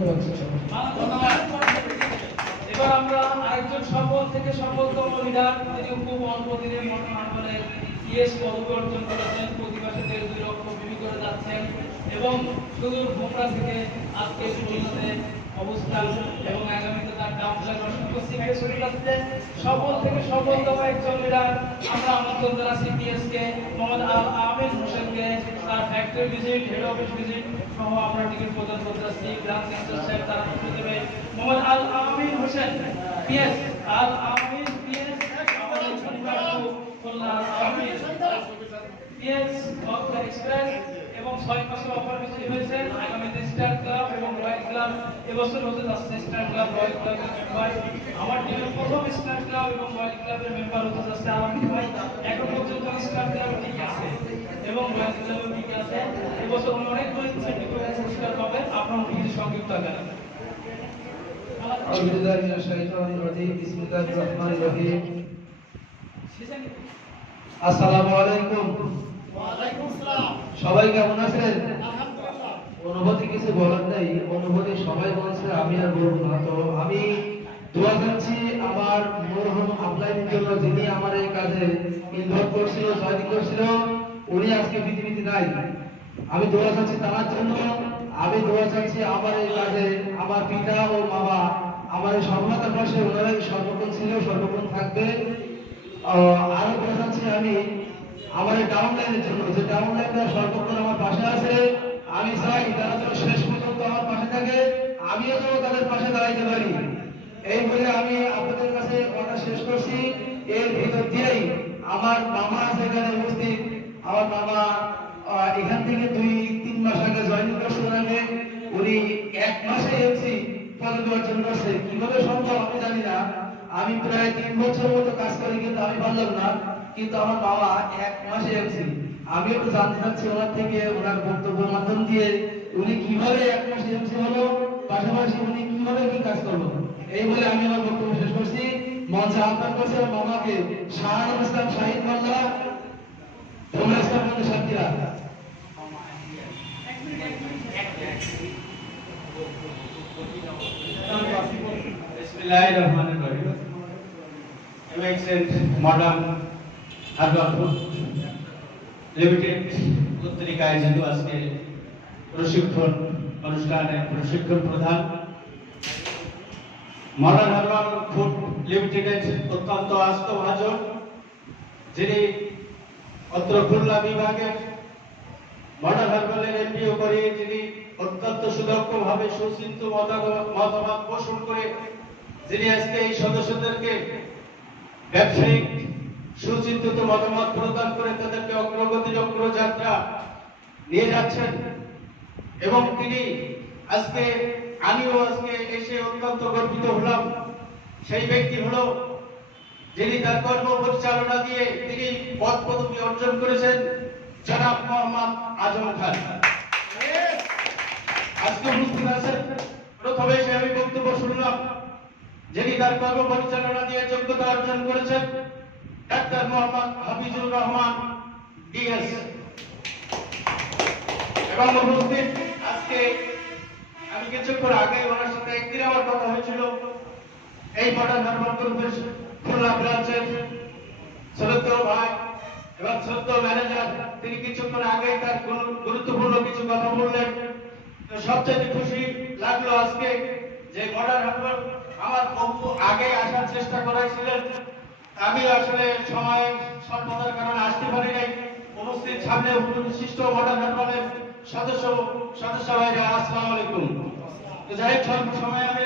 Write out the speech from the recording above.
ধন্যবাদ। এবার আমরা আরেকজন সফল থেকে সফলতম লিডার, তিনি খুব অল্প দিনের মনে ইএস পদক অর্জন করেছেন, প্রতি মাসে 1.5-2 লক্ষ বিক্রি করে যাচ্ছেন এবং সুদূর ভোমরা থেকে আজকে খুলনাতে অবস্থান এবং আগামীতে তার কাউন্সিলর অসংখ্য সিনিয়র শরীর আসছে। সফল থেকে সফলতম একজন লিডার আমরা আমন্ত্রণ জানাচ্ছি পিএসকে মোহাম্মদ আল আমিন হোসেনকে, তার factory visit, head office visit সহ আমরা টিকিট প্রদান করতে যাচ্ছি। ব্রাঞ্চ ম্যানেজার সাহেব তারা পৌঁছে দেবে। মোহাম্মদ আল আমিন হোসেন পিএস, আল আমিন পিএস, আমাদের খুলনা আমিন পিএস অফার এক্সপ্রেস এবং 6 মাসে অফার বিজয়ী হয়েছেন। আগামীতে স্টার ক্লাব এবং রয়্যাল ক্লাব এবছর হতে যাচ্ছে স্টার ক্লাব রয়্যাল ক্লাবের মেম্বার। আমার টিমের প্রথম স্টার ক্লাব এবং রয়্যাল ক্লাবের মেম্বার হতে যাচ্ছে আলমিন ভাই। এখন পর্যন্ত স্টার ক্লাব ঠিক আছে এবং রয়্যাল ক্লাবের ঠিক আছে। এবছর অনেকগুলো ইনসেন্টিভ পুরস্কার পাবেন, আপনারা কিছু সংযুক্ত আকারে। আউযু বিল্লাহি মিনাশ শাইতানির রাজিম, বিসমিল্লাহির রহমানির রহিম। আসসালামু আলাইকুম। ওয়া আলাইকুম আসসালাম। সবাই কেমন আছেন? আলহামদুলিল্লাহ। অনুভূতি কিছু বলার নেই, অনুভূতি সবাই বলছে, আমি আর বলবো না। তো আমি দোয়া চাচ্ছি আমার মরহুম আপলাইনের জন্য, যিনি আমার এই কাজে ইনভলভ করছিল, জয়েন করছিল, উনি আজকে পৃথিবীতে নাই। আমি দোয়া চাচ্ছি তার জন্য। আমি দোয়া চাচ্ছি আমার এই কাজে আমার পিতা ও বাবা আমার এই সফলতার পাশে ওনারাই সর্বক্ষণ ছিল, সর্বক্ষণ থাকবে। আরো দোয়া চাচ্ছি আমি আমার এই ডাউনলাইনের জন্য, যে ডাউনলাইনটা সর্বক্ষণ আমার পাশে আছে। আমি চাই তারা যেন শেষ পর্যন্ত আমার পাশে থাকে, আমিও যেন তাদের পাশে দাঁড়াইতে পারি। এই বলে আমি আপনাদের কাছে কথা শেষ করছি। এর ভিতর দিয়েই আমার মামা আছে এখানে উপস্থিত। আমার মামা এখান থেকে 2-3 মাস আগে জয়েন করছেন। আগে উনি 1 মাসে এসেছি পদক অর্জন করছে। কিভাবে সম্ভব আমি জানি না। আমি প্রায় 3 বছর মতো কাজ করি, কিন্তু আমি পারলাম না। কিন্তু আমার বাবা 1 মাসে এসেছি। আমি একটু জানতে চাচ্ছি ওনার থেকে, ওনার বক্তব্যের মাধ্যম দিয়ে উনি কিভাবে 1 মাসে এসেছি হলো, পাশাপাশি উনি কিভাবে কি কাজ করলো। এই বলে আমি আমার বক্তব্য শেষ করছি। মঞ্চে আহ্বান করছি আমার মামাকে, শাহানুল ইসলাম শাহিদ মোল্লা, ভোমরা ইসলাম সাথীরা। বিসমিল্লাহির রহমানির রহিম। Excent Modern Herbal Food Limited কর্তৃক আয়োজিত আজকে প্রশিক্ষণ অনুষ্ঠানে প্রশিক্ষণ প্রধান মডার্ন হার্বাল ফুড লিমিটেডের অত্যন্ত আস্থাভাজন, যিনি অত্র খুলনা বিভাগের মডার্ন হার্বালের এমপিও করে, যিনি অত্যন্ত সুদক্ষভাবে সুচিন্তিত মতামত পোষণ করে যিনি আজকে এই সদস্যদেরকে ব্যবসায়িক সুচিন্তিত মতামত প্রদান করে তাদেরকে অগ্রগতি যাত্রা নিয়ে যাচ্ছেন। এবং তিনি আমিও আজকে এসে অত্যন্ত গর্বিত হলাম। সেই ব্যক্তি হলো যিনি তার কর্ম পরিচালনা দিয়ে তিনি পদ পদবি অর্জন করেছেন, জনাব মোহাম্মদ আজম খান। আজকে উপস্থিত আছেন। প্রথমে এসে আমি বক্তব্য শুনলাম, যিনি তার কর্ম পরিচালনা দিয়ে যোগ্যতা অর্জন করেছেন, ডাক্তার মোহাম্মদ হাফিজুর রহমান ডিএস। এবং উপস্থিত আজকে আমি কিছুক্ষণ আগে ওনার সাথে একদিন আমার কথা হয়েছিল, এই মডার্ন হার্বাল গ্রুপের খুলনা ব্রাঞ্চের শ্রদ্ধেয় ভাই এবং শ্রদ্ধেয় ম্যানেজার, তিনি কিছুক্ষণ আগে তার গুরুত্বপূর্ণ কিছু কথা বললেন। সবচেয়ে খুশি লাগলো আজকে যে মডার্ন হার্বাল আমার বহু আগে আসার চেষ্টা করেছিলেন। আমি আসলে সময় স্বল্পতার কারণে আসতে পারি নাই। উপস্থিত সামনে বিশিষ্ট মডার্ন হার্বালের সদস্য ভাইরা, আসসালামু আলাইকুম। যাই হোক, সময় আমি